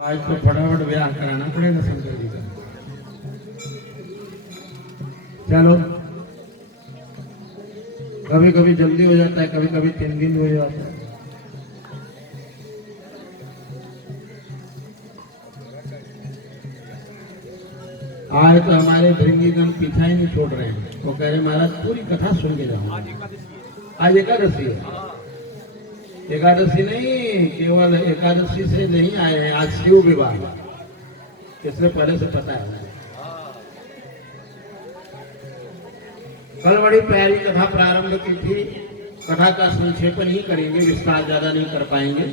आज तो फटाफट ब्याह कराना पड़ेगा शंकर जी का। चलो, कभी कभी जल्दी हो जाता है, कभी कभी 3 दिन हो जाता है। आज तो हमारे भृंगीगण पीछा ही नहीं छोड़ रहे हैं। वो कह रहे महाराज पूरी कथा सुन के जाओ। आज एकादशी है। एकादशी नहीं, केवल एकादशी से नहीं आए हैं, आज शिव विवाह, इसलिए पहले से पता है। कल बड़ी प्यारी कथा प्रारंभ की थी। कथा का संक्षेपण ही करेंगे, विस्तार ज्यादा नहीं कर पाएंगे।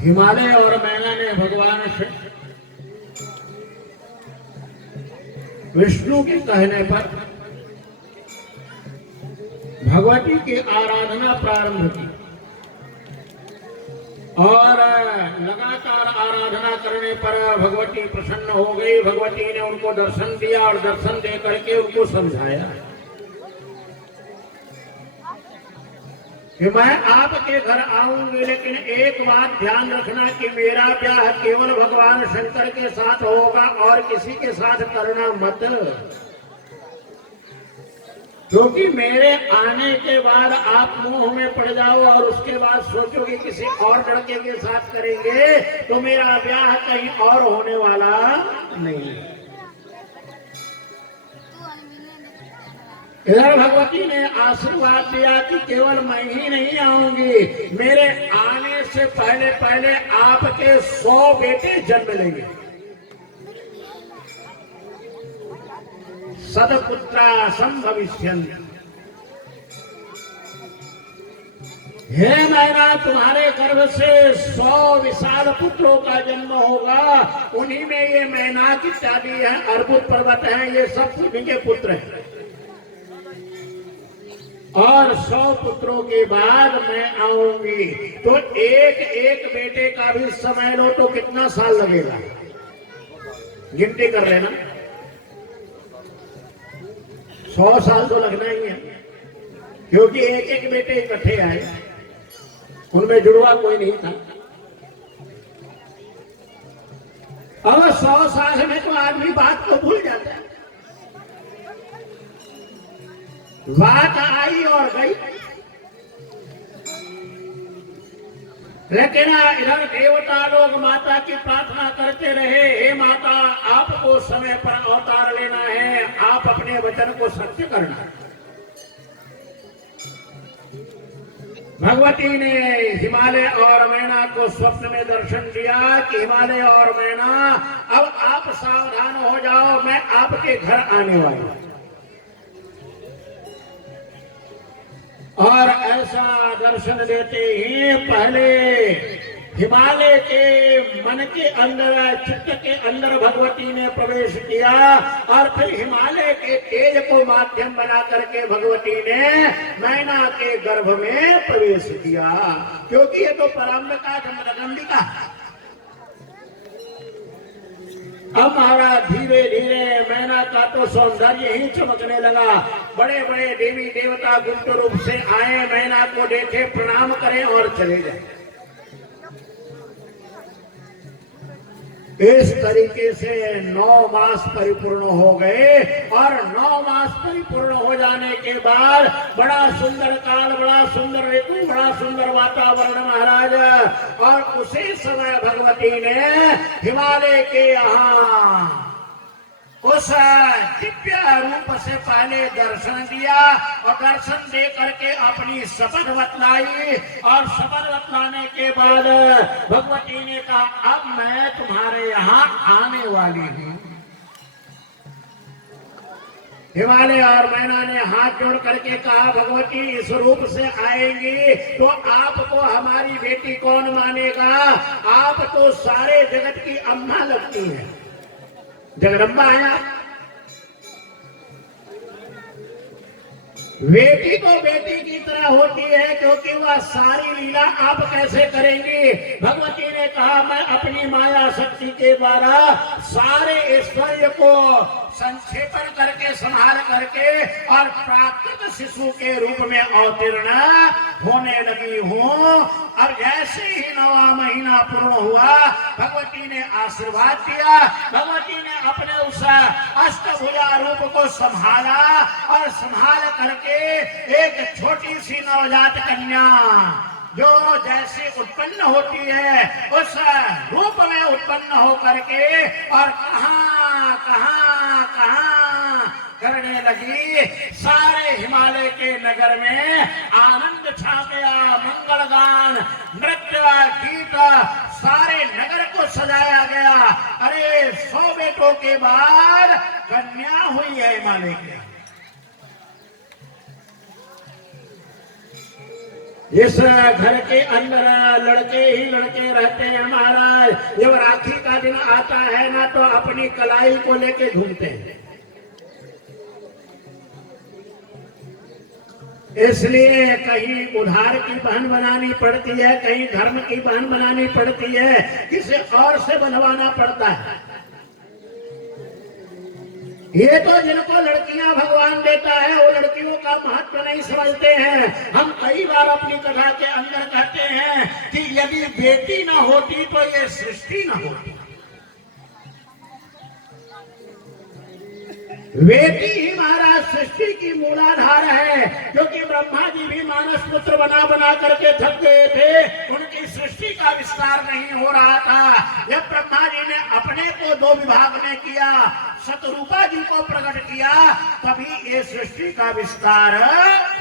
हिमालय और मैना ने भगवान विष्णु के कहने पर भगवती की आराधना प्रारंभ की और लगातार आराधना करने पर भगवती प्रसन्न हो गई। भगवती ने उनको दर्शन दिया और दर्शन दे करके उनको समझाया कि मैं आपके घर आऊंगी, लेकिन एक बात ध्यान रखना कि मेरा ब्याह केवल भगवान शंकर के साथ होगा और किसी के साथ करना मत, क्योंकि मेरे आने के बाद आप मोह में पड़ जाओ और उसके बाद सोचोगे किसी और लड़के के साथ करेंगे तो मेरा ब्याह कहीं और होने वाला नहीं। इधर भगवती ने आशीर्वाद दिया कि केवल मैं ही नहीं आऊंगी, मेरे आने से पहले पहले आपके 100 बेटे जन्म लेंगे। सदपुत्रा संभविष्यन्ति। हे मैना, तुम्हारे गर्भ से 100 विशाल पुत्रों का जन्म होगा। उन्हीं में ये मैनाक इत्यादि है, अर्बुद पर्वत है, ये सब उन्हीं के पुत्र हैं। और 100 पुत्रों के बाद मैं आऊंगी, तो एक एक बेटे का भी समय लो तो कितना साल लगेगा, गिनती कर लेना। 100 साल तो लगना ही है, क्योंकि एक एक बेटे इकट्ठे आए, उनमें जुड़वा कोई नहीं था। अब 100 साल में तो आदमी बात को भूल जाता है। बात आई और गई, लेकिन इधर देवता लोग माता की प्रार्थना करते रहे, हे माता, आपको समय पर अवतार लेना है, आप अपने वचन को सत्य करना। भगवती ने हिमालय और मैना को स्वप्न में दर्शन दिया कि हिमालय और मैना, अब आप सावधान हो जाओ, मैं आपके घर आने वाली हूं। और ऐसा दर्शन देते ही पहले हिमालय के मन के अंदर, चित्त के अंदर भगवती ने प्रवेश किया और फिर हिमालय के तेज को माध्यम बना करके भगवती ने मैना के गर्भ में प्रवेश किया, क्योंकि ये तो प्रारंभिका जगदम्बिका। अब महाराज धीरे धीरे मैना का तो सौंदर्य ही चमकने लगा। बड़े बड़े देवी देवता गुप्त रूप से आए, मैना को देखे, प्रणाम करें और चले गए। इस तरीके से 9 मास परिपूर्ण हो गए और 9 मास परिपूर्ण हो जाने के बाद बड़ा सुंदर काल, बड़ा सुंदर ऋतु, बड़ा सुंदर वातावरण महाराज। और उसी समय भगवती ने हिमालय के यहाँ उस दिव्य रूप से पहले दर्शन दिया और दर्शन दे करके अपनी शपथ बतलाई। और शपथ बतलाने के बाद भगवती ने कहा, अब मैं तुम्हारे यहाँ आने वाली हूँ। हिमालय और मैना ने हाथ जोड़ करके कहा, भगवती इस रूप से आएंगी तो आपको हमारी बेटी कौन मानेगा? आप तो सारे जगत की अम्मा लगती है, जगदम्बा आया। बेटी तो बेटी की तरह होती है, क्योंकि वह सारी लीला आप कैसे करेंगी? भगवती ने कहा, मैं अपनी माया शक्ति के द्वारा सारे ऐश्वर्य को संक्षेपण करके, संहार करके और प्राकृत शिशु के रूप में अवतीर्ण होने लगी हूँ। अब जैसे ही 9वां महीना पूर्ण हुआ, भगवती ने आशीर्वाद दिया। भगवती ने अपने उस अष्टभुजा रूप को संभाला और संभाल करके एक छोटी सी नवजात कन्या जो जैसे उत्पन्न होती है उस रूप में उत्पन्न होकर के और कहां कहां कहां करने लगी। सारे हिमालय के नगर में आनंद छा गया, मंगल गान, नृत्य, गीत, सारे नगर को सजाया गया। अरे 100 बेटों के बाद कन्या हुई है हिमालय के। इस घर के अंदर लड़के ही लड़के रहते हैं महाराज। जब राखी का दिन आता है ना तो अपनी कलाई को लेके घूमते हैं। इसलिए कहीं उधार की बहन बनानी पड़ती है, कहीं धर्म की बहन बनानी पड़ती है, किसी और से बनवाना पड़ता है। ये तो जिनको लड़कियां भगवान देता है वो लड़कियों का महत्व नहीं समझते हैं। हम कई बार अपनी कथा के अंदर कहते हैं कि यदि बेटी ना होती तो ये सृष्टि ना होती। बेटी ही महाराज सृष्टि की मूलाधार है, क्योंकि ब्रह्मा जी भी मानस पुत्र बना बना करके थक गए थे। उनकी सृष्टि का विस्तार नहीं हो रहा था। जब ब्रह्मा जी ने अपने को 2 विभाग में किया, शतरूपा जी को प्रकट किया, तभी ये सृष्टि का विस्तार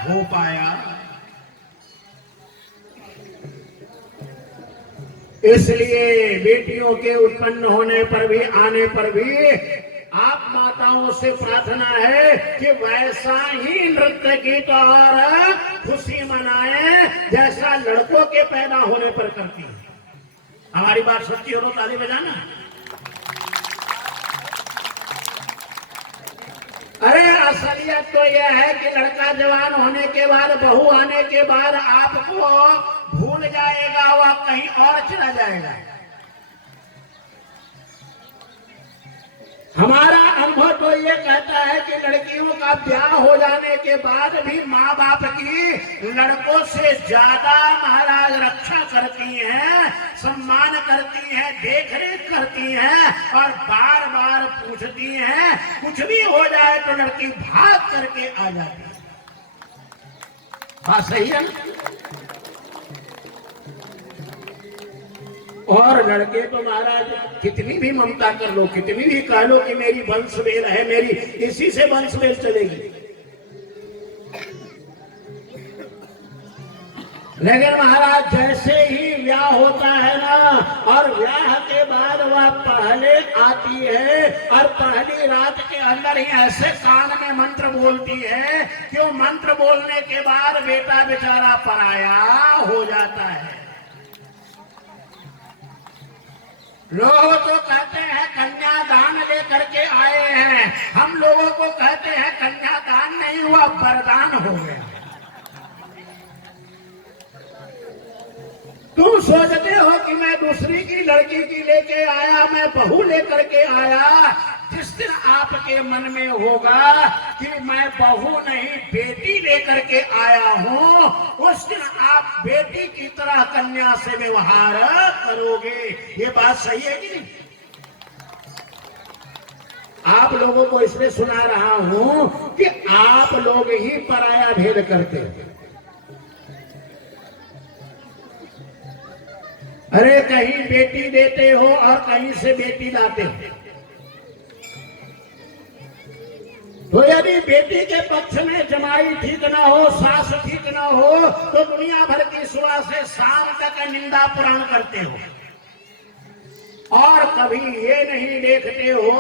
हो पाया। इसलिए बेटियों के उत्पन्न होने पर भी, आने पर भी आप माताओं से प्रार्थना है कि वैसा ही नृत्य गीत और खुशी मनाएं जैसा लड़कों के पैदा होने पर करती है। हमारी बात सच्ची हो तो ताली बजाना। अरे असलियत तो यह है कि लड़का जवान होने के बाद, बहू आने के बाद आपको भूल जाएगा, वह कहीं और चला जाएगा। हमारा अनुभव तो ये कहता है कि लड़कियों का ब्याह हो जाने के बाद भी माँ बाप की लड़कों से ज्यादा महाराज रक्षा करती हैं, सम्मान करती हैं, देखरेख करती हैं और बार बार पूछती हैं। कुछ भी हो जाए तो लड़की भाग करके आ जाती है। हाँ सही है। और लड़के तो महाराज कितनी भी ममता कर लो, कितनी भी कह लो कि मेरी वंशवेल है, मेरी इसी से वंशवेल चलेगी, लेकिन महाराज जैसे ही ब्याह होता है ना, और ब्याह के बाद वह पहले आती है और पहली रात के अंदर ही ऐसे कान में मंत्र बोलती है कि वो मंत्र बोलने के बाद बेटा बेचारा पराया हो जाता है। लोग तो कहते हैं कन्यादान लेकर के आए हैं, हम लोगों को कहते हैं कन्यादान नहीं हुआ, वरदान हो गया। तुम सोचते हो कि मैं दूसरी की लड़की की लेके आया, मैं बहू लेकर के आया। जिस दिन आपके मन में होगा कि मैं बहू नहीं बेटी लेकर के आया हूं, उस दिन आप बेटी की तरह कन्या से व्यवहार करोगे। ये बात सही है कि नहीं? आप लोगों को इसलिए सुना रहा हूं कि आप लोग ही पराया भेद करते हैं। अरे कहीं बेटी देते हो और कहीं से बेटी लाते हो। तो यदि बेटी के पक्ष में जमाई ठीक ना हो, सास ठीक ना हो, तो दुनिया भर की सुबह से शाम तक निंदा पुराण करते हो और कभी ये नहीं देखते हो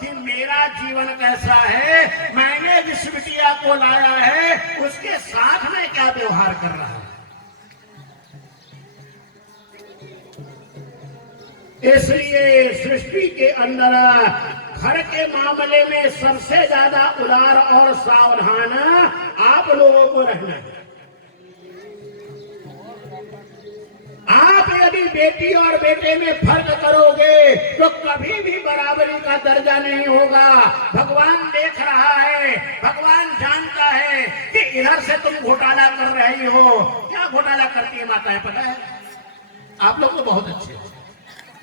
कि मेरा जीवन कैसा है, मैंने जिस बिटिया को लाया है उसके साथ में क्या व्यवहार कर रहा है। इसलिए सृष्टि के अंदर घर के मामले में सबसे ज्यादा उदार और सावधान आप लोगों को रहना है। आप यदि बेटी और बेटे में फर्क करोगे तो कभी भी बराबरी का दर्जा नहीं होगा। भगवान देख रहा है, भगवान जानता है कि इधर से तुम घोटाला कर रही हो। क्या घोटाला करती है माताएं पता है? आप लोग तो बहुत अच्छे हैं,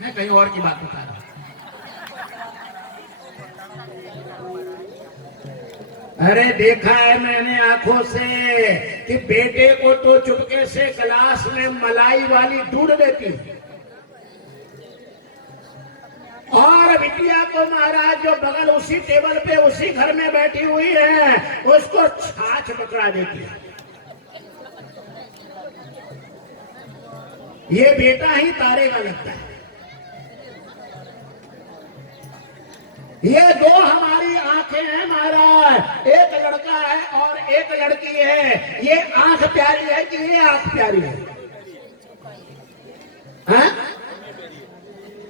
मैं कहीं और की बात बता रहा हूं। अरे देखा है मैंने आंखों से कि बेटे को तो चुपके से गिलास में मलाई वाली दूध देती, और बिटिया को महाराज जो बगल उसी टेबल पे उसी घर में बैठी हुई है उसको छाछ पकड़ा देती है। ये बेटा ही तारेगा लगता है। ये दो हमारी आंखें हैं महाराज, एक लड़का है और एक लड़की है। ये आंख प्यारी है कि ये आंख प्यारी है? हाँ?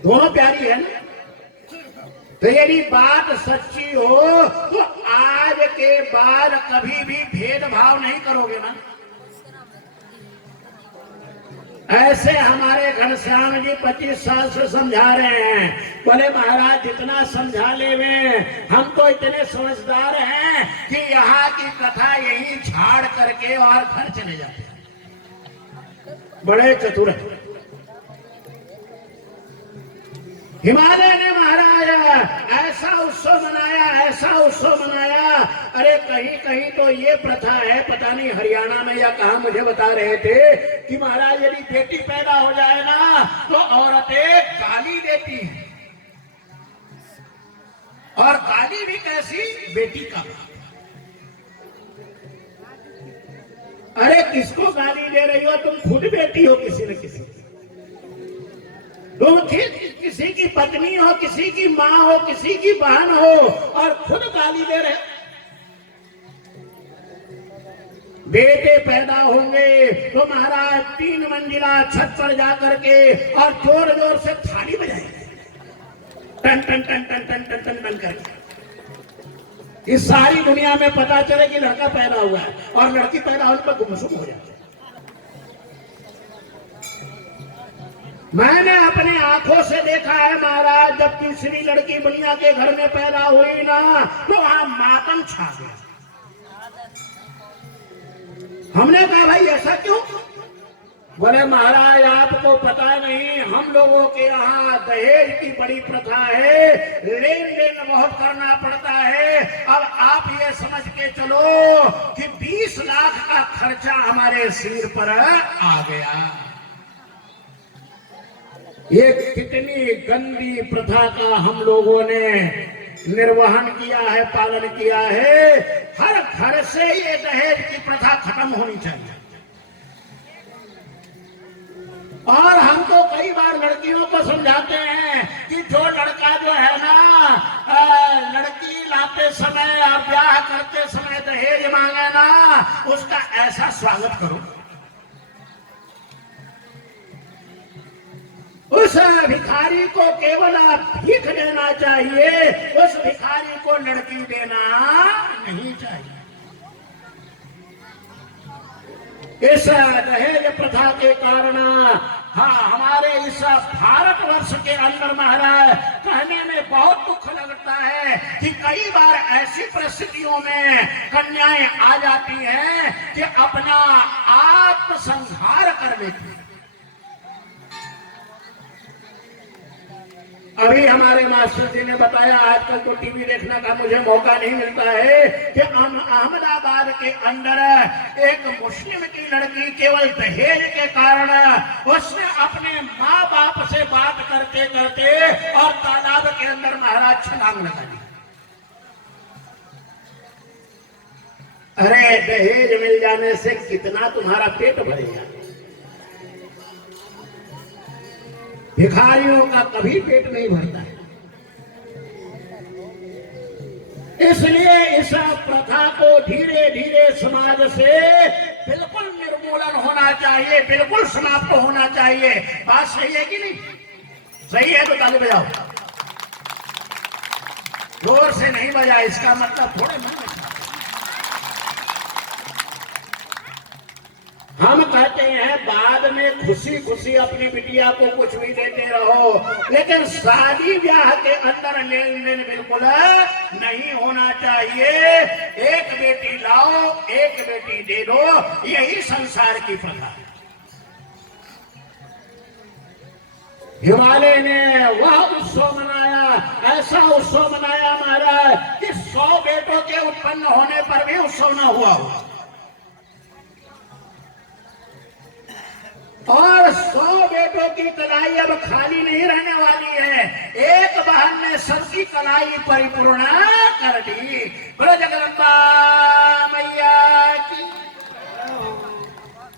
दोनों प्यारी है ना? तो यदि बात सच्ची हो तो आज के बाद कभी भी भेदभाव नहीं करोगे ना। ऐसे हमारे घनश्याम जी 25 साल से समझा रहे हैं, बोले महाराज जितना समझा ले में हम तो इतने समझदार हैं कि यहाँ की कथा यही झाड़ करके और घर चले जाते हैं। बड़े चतुर हैं। हिमालय ने महाराज ऐसा उत्सव मनाया, ऐसा उत्सव मनाया। अरे कहीं कहीं तो ये प्रथा है, पता नहीं हरियाणा में या कहा, मुझे बता रहे थे कि महाराज यदि बेटी पैदा हो जाए ना तो औरतें गाली देती हैं, और गाली भी कैसी? बेटी का। अरे किसको गाली दे रही हो तुम? खुद बेटी हो किसी न किसी, तुम किसी की पत्नी हो, किसी की माँ हो, किसी की बहन हो, और खुद गाली दे रहे। बेटे पैदा होंगे तो महाराज 3 मंजिला छत पर जाकर के और जोर जोर से थाली बजाएंगे, टन टन टन टन टन टन टन टन करके। इस सारी दुनिया में पता चले कि लड़का पैदा हुआ है, और लड़की पैदा होने पर गुमसुम हो जाती है। मैंने अपने आंखों से देखा है महाराज, जब तीसरी लड़की बनिया के घर में पैदा हुई ना तो वहां मातम छा गया। हमने कहा भाई ऐसा क्यों? बोले महाराज आपको पता नहीं, हम लोगों के यहाँ दहेज की बड़ी प्रथा है, लेन देन बहुत करना पड़ता है। अब आप ये समझ के चलो कि 20 लाख का खर्चा हमारे सिर पर आ गया। ये कितनी गंदी प्रथा का हम लोगों ने निर्वहन किया है, पालन किया है। हर घर से ये दहेज की प्रथा खत्म होनी चाहिए। और हम तो कई बार लड़कियों को समझाते हैं कि जो लड़का जो है ना लड़की लाते समय और ब्याह करते समय दहेज मांगे ना, उसका ऐसा स्वागत करो। उस भिखारी को केवल आप भीख देना चाहिए, उस भिखारी को लड़की देना नहीं चाहिए। इस दहेज प्रथा के कारण हमारे इस भारतवर्ष के अंदर महाराज कहने में बहुत दुख लगता है कि कई बार ऐसी परिस्थितियों में कन्याएं आ जाती हैं कि अपना आत्मसंहार कर लेती हैं। अभी हमारे मास्टर जी ने बताया, आजकल तो टीवी देखने का मुझे मौका नहीं मिलता है, कि अहमदाबाद के अंदर एक मुस्लिम की लड़की केवल दहेज के कारण उसने अपने माँ बाप से बात करते करते और तालाब के अंदर महाराज छलांग लगा दी। अरे दहेज मिल जाने से कितना तुम्हारा पेट भरेगा? भिखारियों का कभी पेट नहीं भरता है। इसलिए इस प्रथा को धीरे धीरे समाज से बिल्कुल निर्मूलन होना चाहिए, बिल्कुल समाप्त होना चाहिए। बात सही है कि नहीं? सही है तो ताली बजाओ। जोर से नहीं बजा, इसका मतलब थोड़े मन में। हम कहते हैं बाद में खुशी खुशी अपनी बिटिया को कुछ भी देते रहो, लेकिन शादी ब्याह के अंदर लेन देन बिल्कुल नहीं होना चाहिए। एक बेटी लाओ, एक बेटी दे दो, यही संसार की प्रथा है। हिमालय ने वह उत्सव मनाया, ऐसा उत्सव मनाया महाराज कि 100 बेटों के उत्पन्न होने पर भी उत्सव न हुआ। और 100 बेटों की कलाई अब खाली नहीं रहने वाली है, एक बहन ने सबकी कलाई परिपूर्ण कर दी। बोलो जगदम्बा मैया की।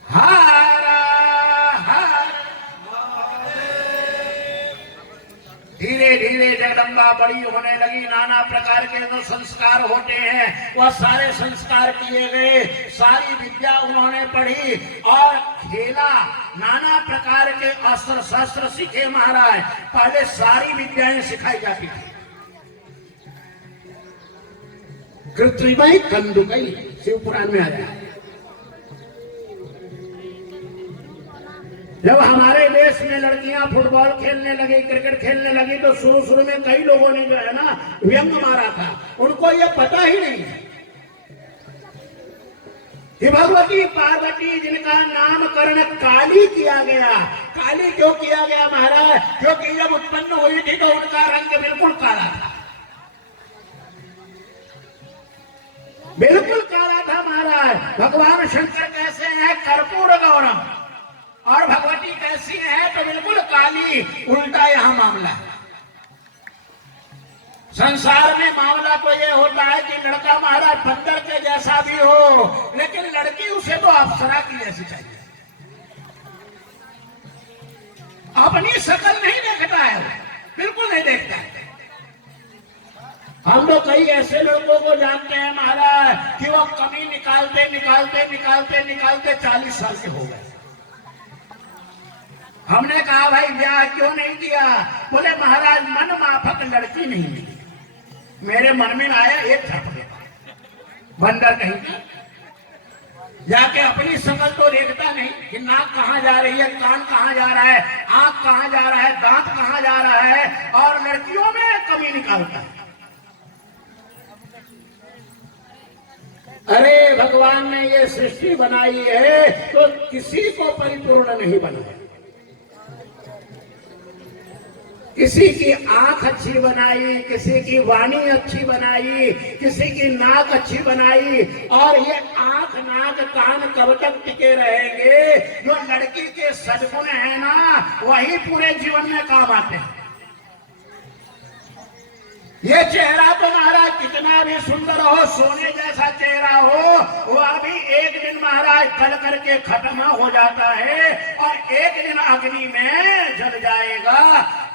हारा धीरे धीरे जगदम्बा बड़ी होने लगी, नाना प्रकार के जो संस्कार होते हैं वह सारे संस्कार किए गए, सारी विद्या उन्होंने पढ़ी और खेला, नाना प्रकार के अस्त्र शस्त्र सीखे महाराज। पहले सारी विद्याएं सिखाई जाती थी। कृत्रिमई कंदुकई शिव पुराण में आया। जब हमारे देश में लड़कियां फुटबॉल खेलने लगी, क्रिकेट खेलने लगी, तो शुरू शुरू में कई लोगों ने जो है ना व्यंग मारा था। उनको ये पता ही नहीं कि भगवती पार्वती जिनका नामकरण काली किया गया। काली क्यों किया गया महाराज? क्योंकि जब उत्पन्न हुई थी तो उनका रंग बिल्कुल काला था, बिल्कुल काला था महाराज। भगवान शंकर कैसे हैं? कर्पूर गौरम। और भगवती कैसी है? तो बिल्कुल काली। उल्टा यहां मामला है। संसार में मामला तो ये होता है कि लड़का महाराज बंदर के जैसा भी हो, लेकिन लड़की उसे तो अप्सरा की जैसी चाहिए। अपनी शक्ल नहीं देखता है, बिल्कुल नहीं देखता है। हम लोग कई ऐसे लड़कों को जानते हैं महाराज कि वो कमी निकालते निकालते निकालते निकालते 40 साल के हो गए। हमने कहा भाई ब्याह क्यों नहीं किया? बोले महाराज मन माफक लड़की नहीं मिली। मेरे मन में आया एक झटके, बंदर कहीं का जाके अपनी शक्ल तो देखता नहीं कि नाक कहाँ जा रही है, कान कहाँ जा रहा है, आंख कहाँ जा रहा है, दांत कहाँ जा रहा है, और लड़कियों में कमी निकालता है। अरे भगवान ने ये सृष्टि बनाई है तो किसी को परिपूर्ण नहीं बनाया। किसी की आंख अच्छी बनाई, किसी की वाणी अच्छी बनाई, किसी की नाक अच्छी बनाई। और ये आंख नाक कान कब तक टिके रहेंगे? जो लड़की के सद्गुण है ना वही पूरे जीवन में काम आते हैं। ये चेहरा तो महाराज कितना भी सुंदर हो, सोने जैसा चेहरा हो, वह भी एक दिन महाराज गल करके खत्म हो जाता है और एक दिन अग्नि में जल जाएगा।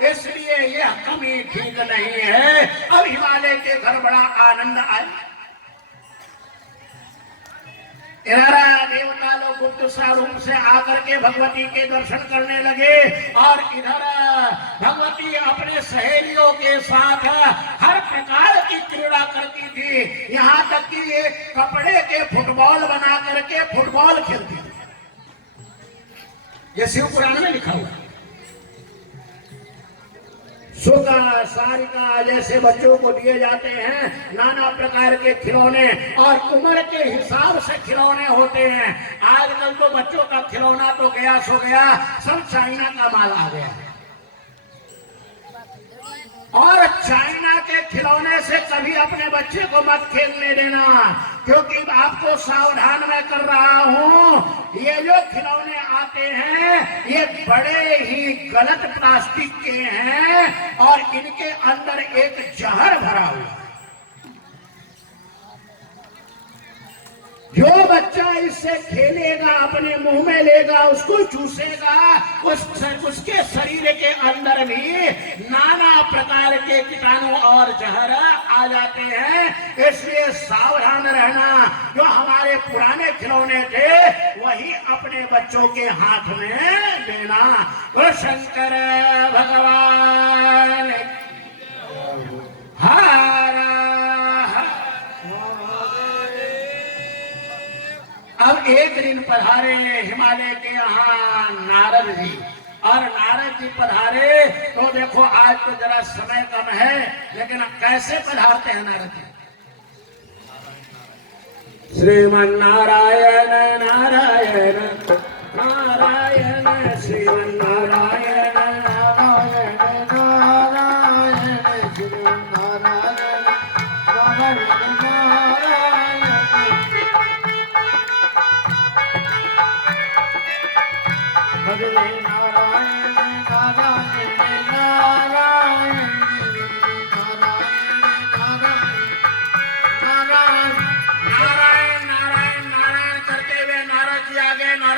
इसलिए यह कमी ठीक नहीं है। अब हिमालय के घर बड़ा आनंद आया। इधर देवता लोग गुप्त स्वरूप से आकर के भगवती के दर्शन करने लगे और इधर भगवती अपने सहेलियों के साथ हर प्रकार की क्रीड़ा करती थी। यहाँ तक कि ये कपड़े के फुटबॉल बना करके फुटबॉल खेलती थी। ये शिव पुराण में लिखा हुआ है। सुगा सारिका जैसे बच्चों को दिए जाते हैं नाना प्रकार के खिलौने, और उम्र के हिसाब से खिलौने होते हैं। आजकल तो बच्चों का खिलौना तो गया सो गया, सब चाइना का माल आ गया है। और चाइना के खिलौने से कभी अपने बच्चे को मत खेलने देना, क्योंकि आपको सावधान मैं कर रहा हूं। ये जो खिलौने आते हैं ये बड़े ही गलत प्लास्टिक के हैं और इनके अंदर एक जहर भरा हुआ है। जो बच्चा इससे खेलेगा, अपने मुंह में लेगा, उसको चूसेगा, उसके शरीर के अंदर भी नाना प्रकार के कीटाणु और जहर आ जाते हैं। इसलिए सावधान रहना। जो हमारे पुराने खिलौने थे वही अपने बच्चों के हाथ में देना। वो शंकर भगवान हारा। अब एक दिन पधारे हिमालय के यहाँ नारद जी, और नारद जी पधारे तो देखो आज तो जरा समय कम है, लेकिन कैसे पधारते हैं नारद जी? श्रीमन नारायण नारायण नारायण श्रीमन नारायण नारायण। भगले नारायण नारायण नारायण नारायण नारायण नारायण करते हुए नारद जी आगे नारद